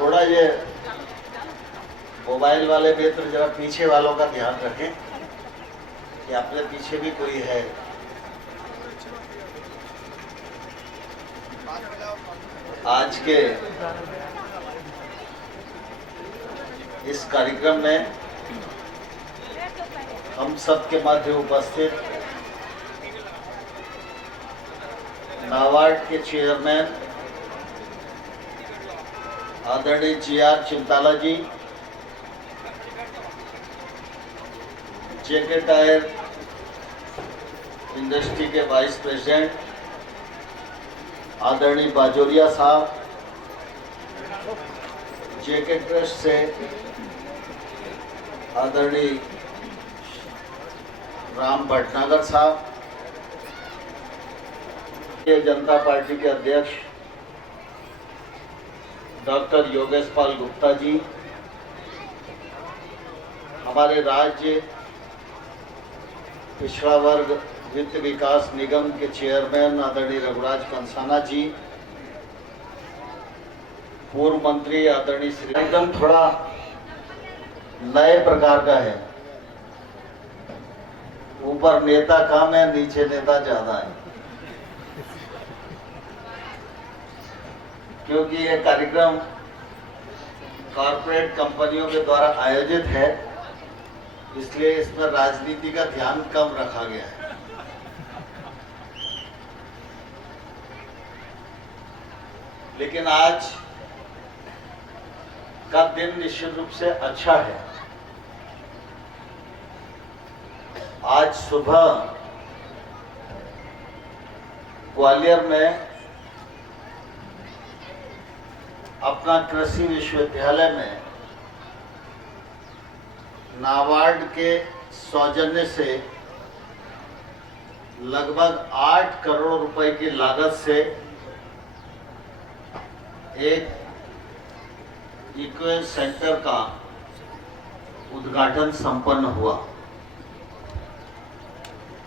थोड़ा ये मोबाइल वाले मित्र जरा पीछे वालों का ध्यान रखें कि अपने पीछे भी कोई है। आज के इस कार्यक्रम में हम सबके मध्य उपस्थित नाबार्ड के चेयरमैन आदरणीय जी.आर. चिंताला जी, जेके टायर इंडस्ट्री के वाइस प्रेसिडेंट आदरणीय बाजोरिया साहब, जेके ट्रस्ट से आदरणीय राम भटनागर साहब, जनता पार्टी के अध्यक्ष डॉक्टर योगेश पाल गुप्ता जी, हमारे राज्य पिछड़ा वर्ग वित्त विकास निगम के चेयरमैन आदरणीय रघुराज कंसाना जी, पूर्व मंत्री आदरणीय श्री, एकदम थोड़ा नए प्रकार का है। ऊपर नेता कम है, नीचे नेता ज्यादा है, क्योंकि ये कार्यक्रम कॉरपोरेट कंपनियों के द्वारा आयोजित है, इसलिए इसमें राजनीति का ध्यान कम रखा गया है। लेकिन आज का दिन निश्चित रूप से अच्छा है। आज सुबह ग्वालियर में अपना कृषि विश्वविद्यालय में नाबार्ड के सौजन्य से लगभग 8 करोड़ रुपए की लागत से एक इको सेंटर का उद्घाटन संपन्न हुआ।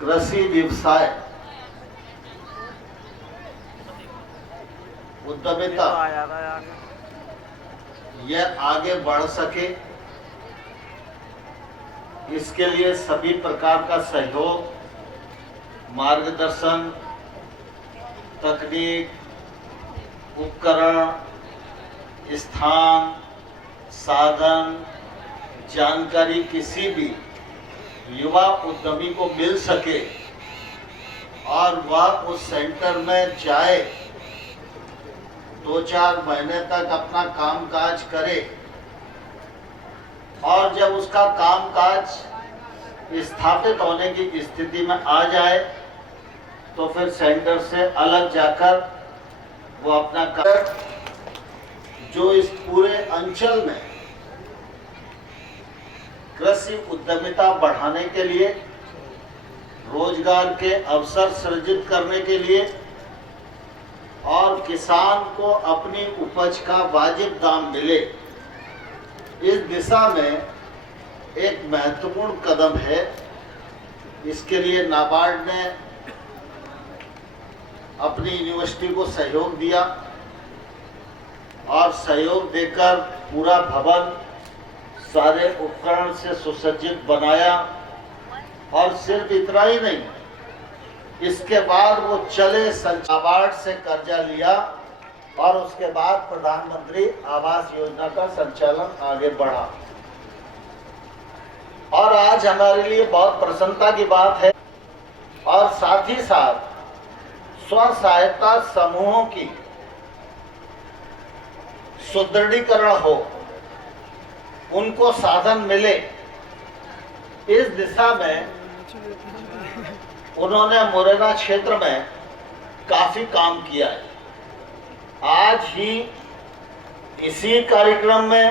कृषि व्यवसाय उद्यमिता यह आगे बढ़ सके, इसके लिए सभी प्रकार का सहयोग, मार्गदर्शन, तकनीक, उपकरण, स्थान, साधन, जानकारी किसी भी युवा उद्यमी को मिल सके और वह उस सेंटर में जाए, 2-4 महीने तक अपना कामकाज करे और जब उसका कामकाज स्थापित होने की स्थिति में आ जाए तो फिर सेंटर से अलग जाकर वो अपना कार्य जो इस पूरे अंचल में कृषि उद्यमिता बढ़ाने के लिए, रोजगार के अवसर सृजित करने के लिए और किसान को अपनी उपज का वाजिब दाम मिले, इस दिशा में एक महत्वपूर्ण कदम है। इसके लिए नाबार्ड ने अपनी यूनिवर्सिटी को सहयोग दिया और सहयोग देकर पूरा भवन सारे उपकरण से सुसज्जित बनाया और सिर्फ इतना ही नहीं, इसके बाद वो चले नाबार्ड से कर्जा लिया और उसके बाद प्रधानमंत्री आवास योजना का संचालन आगे बढ़ा। और आज हमारे लिए बहुत प्रसन्नता की बात है और साथ ही साथ स्व सहायता समूहों की सुदृढ़ीकरण हो, उनको साधन मिले, इस दिशा में उन्होंने मुरैना क्षेत्र में काफी काम किया है। आज ही इसी कार्यक्रम में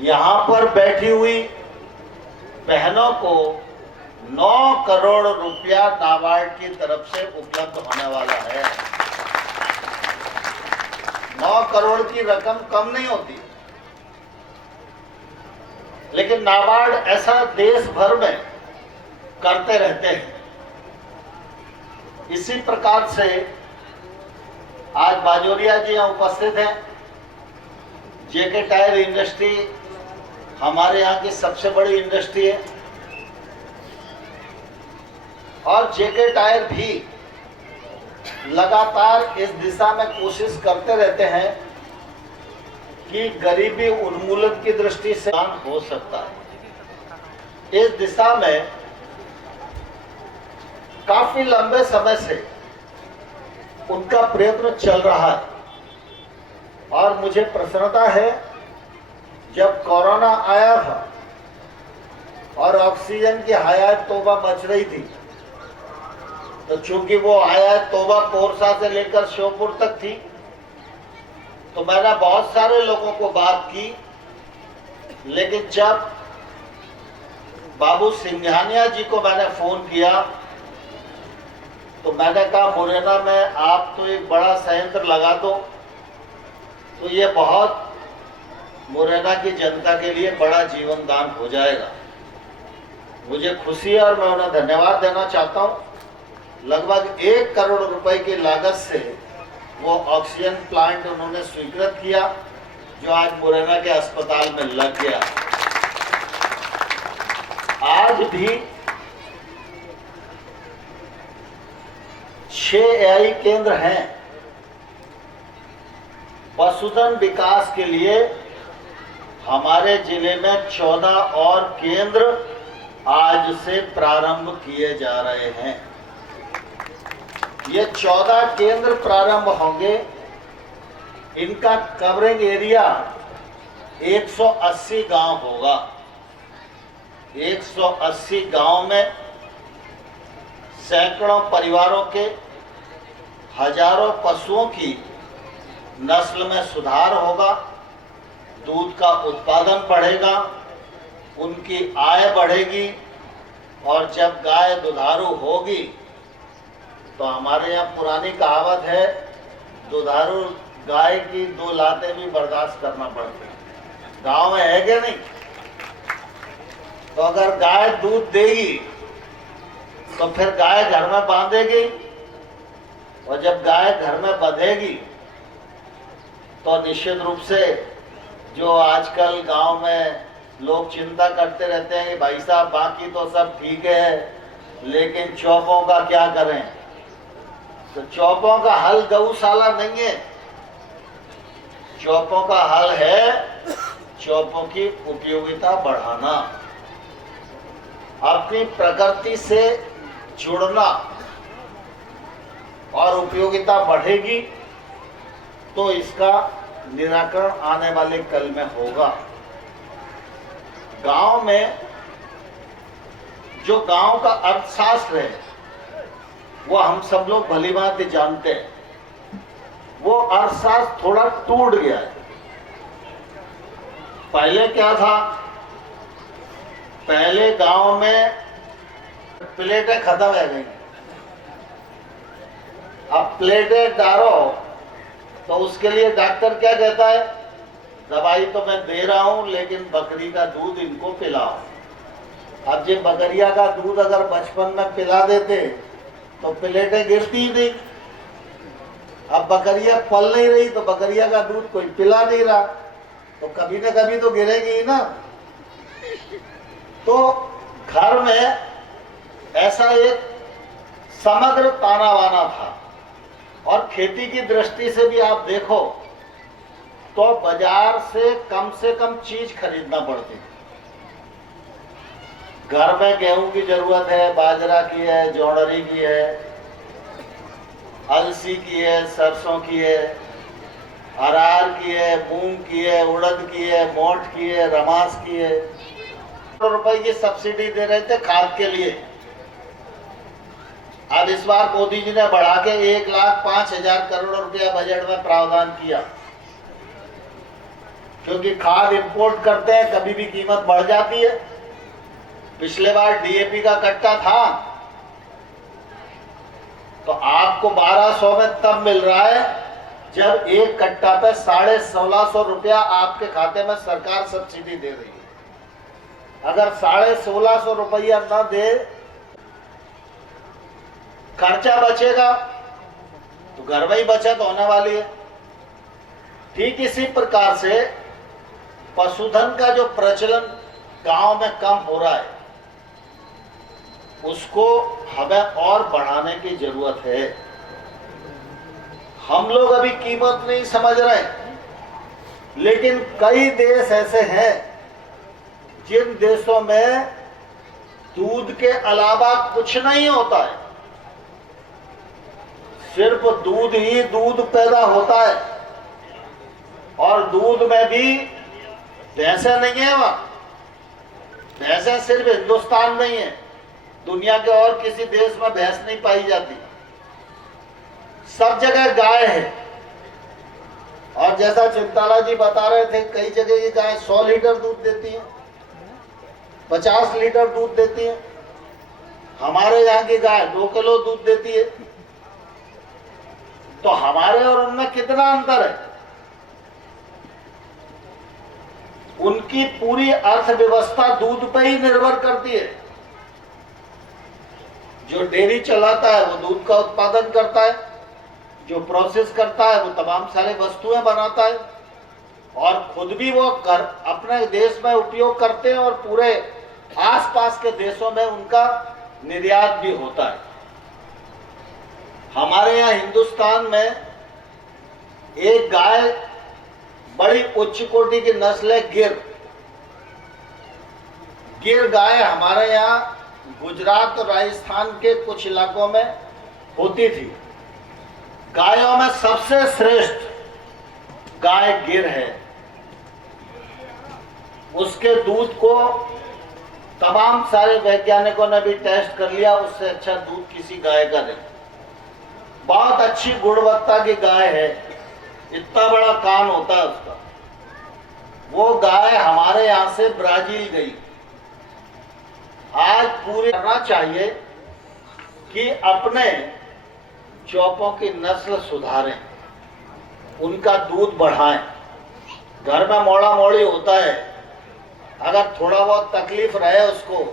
यहाँ पर बैठी हुई बहनों को 9 करोड़ रुपया नाबार्ड की तरफ से उपलब्ध होने वाला है। 9 करोड़ की रकम कम नहीं होती, लेकिन नाबार्ड ऐसा देश भर में करते रहते हैं। इसी प्रकार से आज बाजोरिया जी यहाँ उपस्थित हैं, जेके टायर इंडस्ट्री हमारे यहाँ की सबसे बड़ी इंडस्ट्री है और जेके टायर भी लगातार इस दिशा में कोशिश करते रहते हैं कि गरीबी उन्मूलन की दृष्टि से हो सकता है। इस दिशा में काफी लंबे समय से उनका प्रयत्न चल रहा है और मुझे प्रसन्नता है, जब कोरोना आया था और ऑक्सीजन की हयात तौबा मच रही थी, तो चूंकि वो हयात तौबा पोरसा से लेकर श्योपुर तक थी, तो मैंने बहुत सारे लोगों को बात की। लेकिन जब बाबू सिंघानिया जी को मैंने फोन किया तो मैंने कहा मुरैना में आप तो एक बड़ा संयंत्र लगा दो, तो ये बहुत मुरैना की जनता के लिए बड़ा जीवन दान हो जाएगा। मुझे खुशी है और मैं उन्हें धन्यवाद देना चाहता हूँ। लगभग 1 करोड़ रुपए की लागत से वो ऑक्सीजन प्लांट उन्होंने स्वीकृत किया, जो आज मुरैना के अस्पताल में लग गया। आज भी 6 एआई केंद्र हैं। पशुधन विकास के लिए हमारे जिले में 14 और केंद्र आज से प्रारंभ किए जा रहे हैं। ये 14 केंद्र प्रारंभ होंगे। इनका कवरिंग एरिया 180 गांव होगा। 180 गांव में सैकड़ों परिवारों के हजारों पशुओं की नस्ल में सुधार होगा, दूध का उत्पादन बढ़ेगा, उनकी आय बढ़ेगी और जब गाय दुधारू होगी तो हमारे यहाँ पुरानी कहावत है, दुधारू गाय की 2 लातें भी बर्दाश्त करना पड़ती है। गांव में है क्या नहीं? तो अगर गाय दूध देगी तो फिर गाय घर में बांधेगी और जब गाय घर में बंधेगी तो निश्चित रूप से जो आजकल गांव में लोग चिंता करते रहते हैं कि भाई साहब बाकी तो सब ठीक है लेकिन चौपों का क्या करें, तो चौपों का हल गौशाला नहीं है। चौपों का हल है चौपों की उपयोगिता बढ़ाना, अपनी प्रकृति से जुड़ना, और उपयोगिता बढ़ेगी तो इसका निराकरण आने वाले कल में होगा। गांव में जो गांव का अर्थशास्त्र है वो हम सब लोग भली भांति जानते हैं। वो अर्थशास्त्र थोड़ा टूट गया है। पहले क्या था, पहले गांव में प्लेटें खत्म हो गई, अब प्लेटें डालो तो उसके लिए डॉक्टर क्या कहता है, दवाई तो मैं दे रहा हूं लेकिन बकरी का दूध इनको पिलाओ। अब ये बकरिया का दूध अगर बचपन में पिला देते तो प्लेटें गिरती ही नहीं। अब बकरिया पल नहीं रही तो बकरिया का दूध कोई पिला नहीं रहा, तो कभी ना कभी तो गिरेगी ही ना। तो घर में ऐसा एक समग्र ताना बाना था। और खेती की दृष्टि से भी आप देखो तो बाजार से कम चीज खरीदना पड़ती है। घर में गेहूं की जरूरत है, बाजरा की है, जौहरी की है, अलसी की है, सरसों की है, अरहर की है, मूंग की है, उड़द की है, मोठ की है, रमास की है। ₹1 की सब्सिडी दे रहे थे खाद के लिए। अब इस बार मोदी जी ने बढ़ा के 1,05,000 करोड़ रुपया बजट में प्रावधान किया, क्योंकि खाद इंपोर्ट करते हैं, कभी भी कीमत बढ़ जाती है। पिछले बार डीएपी का कट्टा था तो आपको 1200 में तब मिल रहा है जब एक कट्टा पे 1650 रुपया आपके खाते में सरकार सब्सिडी दे रही है। अगर 1650 रुपया न दे, खर्चा बचेगा तो घर में ही बचत होने वाली है। ठीक इसी प्रकार से पशुधन का जो प्रचलन गांव में कम हो रहा है, उसको हमें और बढ़ाने की जरूरत है। हम लोग अभी कीमत नहीं समझ रहे, लेकिन कई देश ऐसे हैं जिन देशों में दूध के अलावा कुछ नहीं होता है, सिर्फ दूध ही दूध पैदा होता है। और दूध में भी भैंसे नहीं है, वहां भैंसे सिर्फ हिंदुस्तान में ही है, दुनिया के और किसी देश में भैंस नहीं पाई जाती, सब जगह गाय है। और जैसा चिंताला जी बता रहे थे, कई जगह की गाय 100 लीटर दूध देती है, 50 लीटर दूध देती है। हमारे यहाँ की गाय 2 किलो दूध देती है। तो हमारे और उनमें कितना अंतर है। उनकी पूरी अर्थव्यवस्था दूध पर ही निर्भर करती है। जो डेयरी चलाता है वो दूध का उत्पादन करता है, जो प्रोसेस करता है वो तमाम सारे वस्तुएं बनाता है, और खुद भी वो अपने देश में उपयोग करते हैं, और पूरे आसपास के देशों में उनका निर्यात भी होता है। हमारे यहाँ हिंदुस्तान में एक गाय बड़ी उच्च कोटि की नस्ल है, गिर गाय हमारे यहाँ गुजरात और राजस्थान के कुछ इलाकों में होती थी। गायों में सबसे श्रेष्ठ गाय गिर है। उसके दूध को तमाम सारे वैज्ञानिकों ने भी टेस्ट कर लिया, उससे अच्छा दूध किसी गाय का नहीं। बहुत अच्छी गुणवत्ता की गाय है, इतना बड़ा कान होता है उसका। वो गाय हमारे यहाँ से ब्राजील गई। आज पूरे करना चाहिए कि अपने चौपों की नस्ल सुधारें, उनका दूध बढ़ाएं। घर में मोड़ा मोड़ी होता है, अगर थोड़ा बहुत तकलीफ रहे उसको,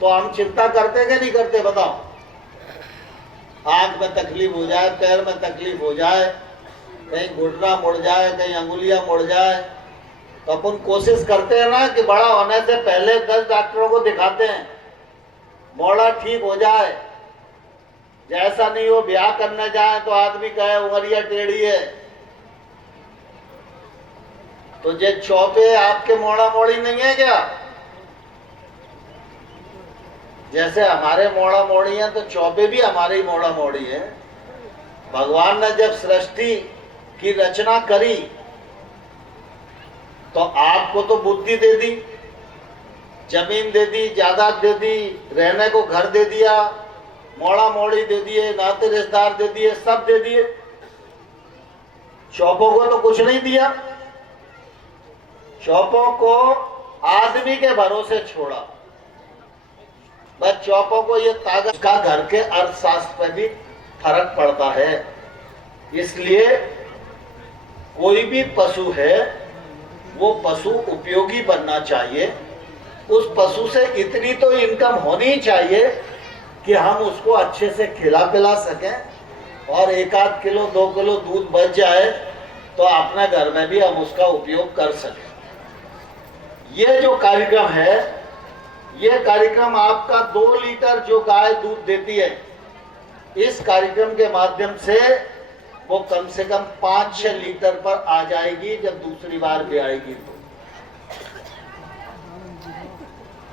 तो हम चिंता करते कि नहीं करते बताओ। आंख में तकलीफ हो जाए, पैर में तकलीफ हो जाए, कहीं घुटना मुड़ जाए, कहीं अंगुलियां मुड़ जाए, तो अपन कोशिश करते हैं ना कि बड़ा होने से पहले 10 डॉक्टरों को दिखाते हैं, मोड़ा ठीक हो जाए। जैसा नहीं हो, ब्याह करने जाए तो आदमी कहे उमरिया टेढ़ी है। तो जे चौपे आपके मोड़ा मोड़ी नहीं है क्या? जैसे हमारे मोड़ा मोड़ी है, तो चौपे भी हमारे ही मोड़ा मोड़ी है। भगवान ने जब सृष्टि की रचना करी तो आपको तो बुद्धि दे दी, जमीन दे दी, जायदाद दे दी, रहने को घर दे दिया, मोड़ा मोड़ी दे दिए, नाते रिश्तेदार दे दिए, सब दे दिए। चौपों को तो कुछ नहीं दिया। चौपों को आदमी के भरोसे छोड़ा। बस चौपों को ये ताकत का घर के अर्थशास्त्र पर भी फर्क पड़ता है। इसलिए कोई भी पशु है वो पशु उपयोगी बनना चाहिए। उस पशु से इतनी तो इनकम होनी चाहिए कि हम उसको अच्छे से खिला पिला सकें, और 1-8 किलो 2 किलो दूध बच जाए तो अपने घर में भी हम उसका उपयोग कर सकें। ये जो कार्यक्रम है, ये कार्यक्रम आपका 2 लीटर जो गाय दूध देती है, इस कार्यक्रम के माध्यम से वो कम से कम 5-6 लीटर पर आ जाएगी जब दूसरी बार भी आएगी। तो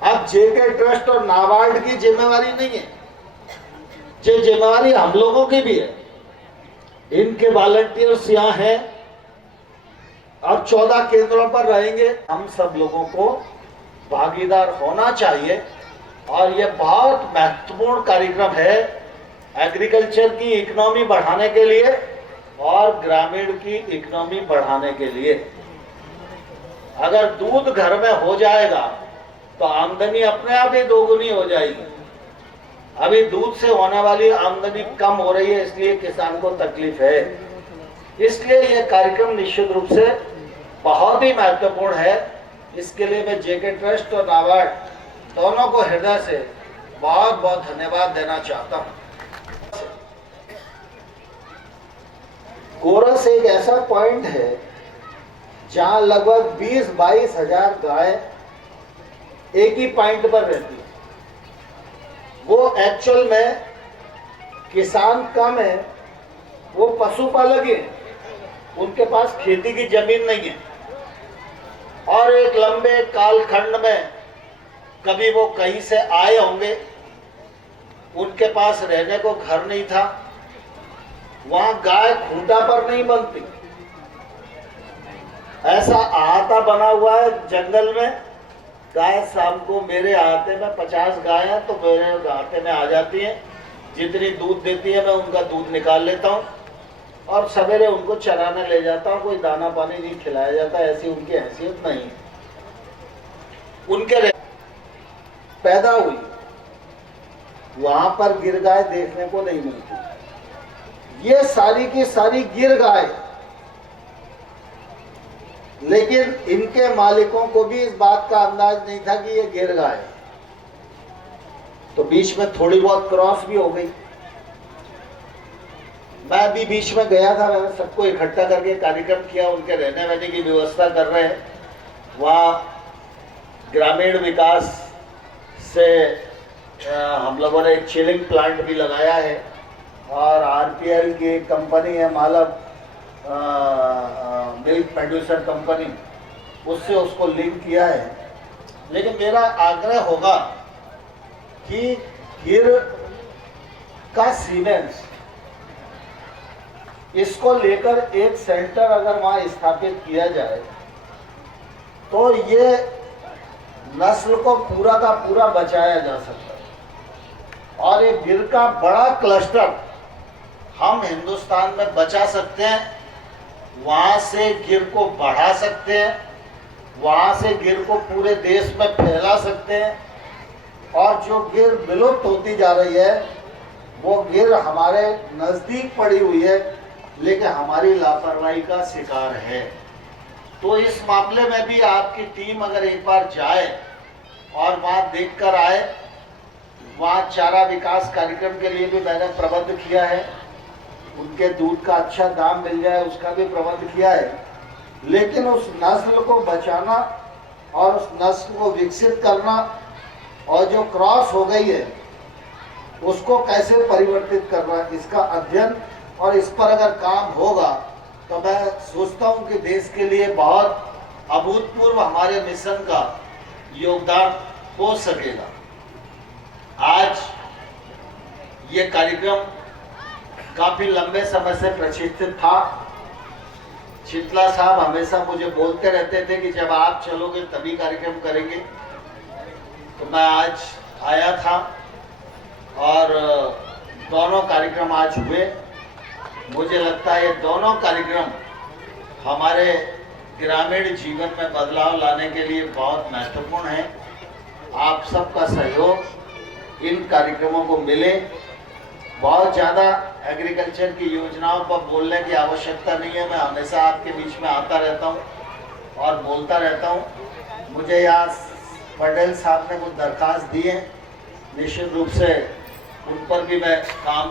अब जेके ट्रस्ट और नाबार्ड की जिम्मेवारी नहीं है, ये जिम्मेवारी हम लोगों की भी है। इनके वॉलंटियर्स यहाँ हैं और 14 केंद्रों पर रहेंगे। हम सब लोगों को भागीदार होना चाहिए, और ये बहुत महत्वपूर्ण कार्यक्रम है एग्रीकल्चर की इकोनॉमी बढ़ाने के लिए और ग्रामीण की इकोनॉमी बढ़ाने के लिए। अगर दूध घर में हो जाएगा तो आमदनी अपने आप ही दोगुनी हो जाएगी। अभी दूध से होने वाली आमदनी कम हो रही है, इसलिए किसान को तकलीफ है। इसलिए यह कार्यक्रम निश्चित रूप से बहुत ही महत्वपूर्ण है। इसके लिए मैं जेके ट्रस्ट और नाबार्ड दोनों को हृदय से बहुत बहुत धन्यवाद देना चाहता हूँ। कोरस एक ऐसा पॉइंट है जहां लगभग 20-22 हजार गाय एक ही पॉइंट पर रहती है। वो एक्चुअल में किसान कम है, वो पशुपालक ही है, उनके पास खेती की जमीन नहीं है और एक लंबे कालखंड में कभी वो कहीं से आए होंगे, उनके पास रहने को घर नहीं था, वहां गाय खूंटा पर नहीं बनती, ऐसा अहाता बना हुआ है जंगल में। गाय शाम को मेरे अहाते में 50 गाय हैं तो मेरे अहाते में आ जाती हैं, जितनी दूध देती है मैं उनका दूध निकाल लेता हूँ और सवेरे उनको चराने ले जाता हूँ। कोई दाना पानी नहीं खिलाया जाता, ऐसी उनकी हैसियत नहीं है। उनके पैदा हुई वहां पर गिर गाय देखने को नहीं मिलती। ये सारी की सारी गिर गाय, लेकिन इनके मालिकों को भी इस बात का अंदाज नहीं था कि ये गिर गाय है, तो बीच में थोड़ी बहुत क्रॉस भी हो गई। मैं भी बीच में गया था, मैंने सबको इकट्ठा करके कार्यक्रम किया, उनके रहने वहने की व्यवस्था कर रहे हैं। वहाँ ग्रामीण विकास से हम लोगों ने एक चिलिंग प्लांट भी लगाया है और आरपीएल की एक कंपनी है मालव मिल्क प्रोड्यूसर कंपनी, उससे उसको लिंक किया है। लेकिन मेरा आग्रह होगा कि गिर का सीमेंस, इसको लेकर एक सेंटर अगर वहां स्थापित किया जाए तो ये नस्ल को पूरा का पूरा बचाया जा सकता है और एक गिर का बड़ा क्लस्टर हम हिंदुस्तान में बचा सकते हैं। वहां से गिर को बढ़ा सकते हैं, वहां से गिर को पूरे देश में फैला सकते हैं और जो गिर विलुप्त होती जा रही है वो गिर हमारे नजदीक पड़ी हुई है लेकिन हमारी लापरवाही का शिकार है। तो इस मामले में भी आपकी टीम अगर एक बार जाए और वहां देख कर आए, वहां चारा विकास कार्यक्रम के लिए भी मैंने प्रबंध किया है, उनके दूध का अच्छा दाम मिल जाए उसका भी प्रबंध किया है। लेकिन उस नस्ल को बचाना और उस नस्ल को विकसित करना और जो क्रॉस हो गई है उसको कैसे परिवर्तित करना, इसका अध्ययन और इस पर अगर काम होगा तो मैं सोचता हूं कि देश के लिए बहुत अभूतपूर्व हमारे मिशन का योगदान हो सकेगा। आज ये कार्यक्रम काफी लंबे समय से प्रशिक्षित था। चितला साहब हमेशा मुझे बोलते रहते थे कि जब आप चलोगे तभी कार्यक्रम करेंगे, तो मैं आज आया था और दोनों कार्यक्रम आज हुए। मुझे लगता है ये दोनों कार्यक्रम हमारे ग्रामीण जीवन में बदलाव लाने के लिए बहुत महत्वपूर्ण है। आप सबका सहयोग इन कार्यक्रमों को मिले। बहुत ज़्यादा एग्रीकल्चर की योजनाओं पर बोलने की आवश्यकता नहीं है, मैं हमेशा आपके बीच में आता रहता हूं और बोलता रहता हूं। मुझे यहाँ पटेल साहब ने कुछ दरखास्त दी है, निश्चित रूप से उन पर भी मैं काम